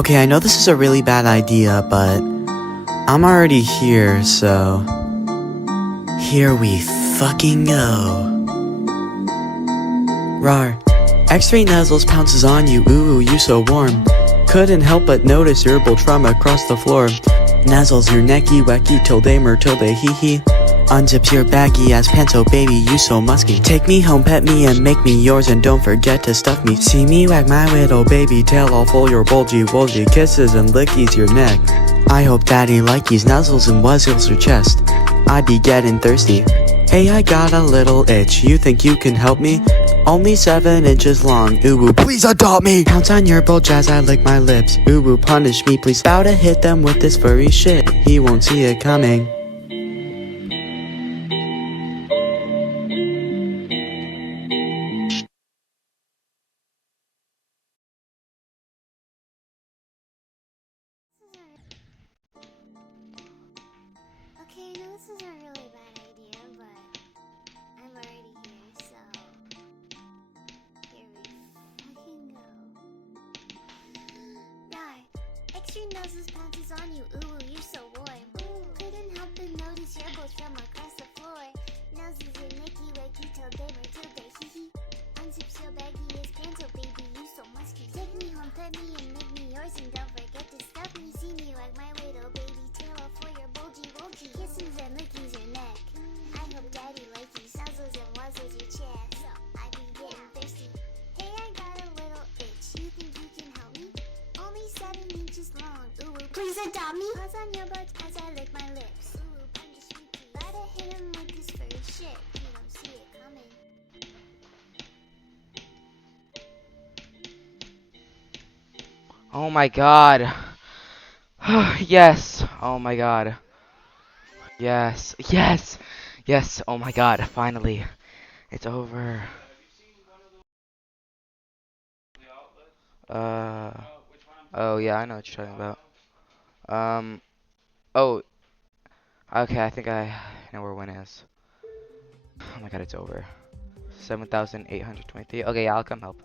Okay, I know this is a really bad idea, but I'm already here, so here we fucking go. Rar. X-ray nuzzles pounces on you, ooh, you so warm. Couldn't help but notice your herbal trauma across the floor. Nuzzles your necky wacky tilde tilde hee hee. Unzips your baggy ass pants, oh baby, you so musky. Take me home, pet me, and make me yours, and don't forget to stuff me. See me wag my little baby tail, I'll full your bulgy wulgy kisses and lickies your neck. I hope daddy likies nuzzles and wuzzles your chest. I be getting thirsty. Hey, I got a little itch, you think you can help me? Only 7 inches long, ooh, please adopt me! Pounce on your bulge as I lick my lips, ooh, punish me, please. Bout to hit them with this furry shit, he won't see it coming. Okay, I know this is a really bad idea, but I'm already here, so here we fucking go. Right, extra noses pounces on you, ooh, you're so warm. Ooh, couldn't help but notice your both from across the floor. Noses your nicky wakey till day hee hee. Unzips your baggy ass pants, oh baby, you so musky. Take me home, pet me, and make me yours, and don't forget to stuff me. See me like my little baby tail for your bulgy kisses and lickies your neck. I hope daddy likies nuzzles and wuzzles your chest. I be getting thirsty. Hey, I got a little itch, you think you can help me? Only 7 inches long, ooh, please adopt me. Pause on your butt as I lick my lips, ooh, punish me please. Gotta hit him with this furry shit, you don't see it coming. Oh my god. Yes. Oh my god. Yes. Yes. Yes. Oh my god. Finally. It's over. Uh. Oh yeah, I know what you're talking about. Oh. Okay, I think I know where one is. Oh my god, it's over. 7,823. Okay, yeah, I'll come help.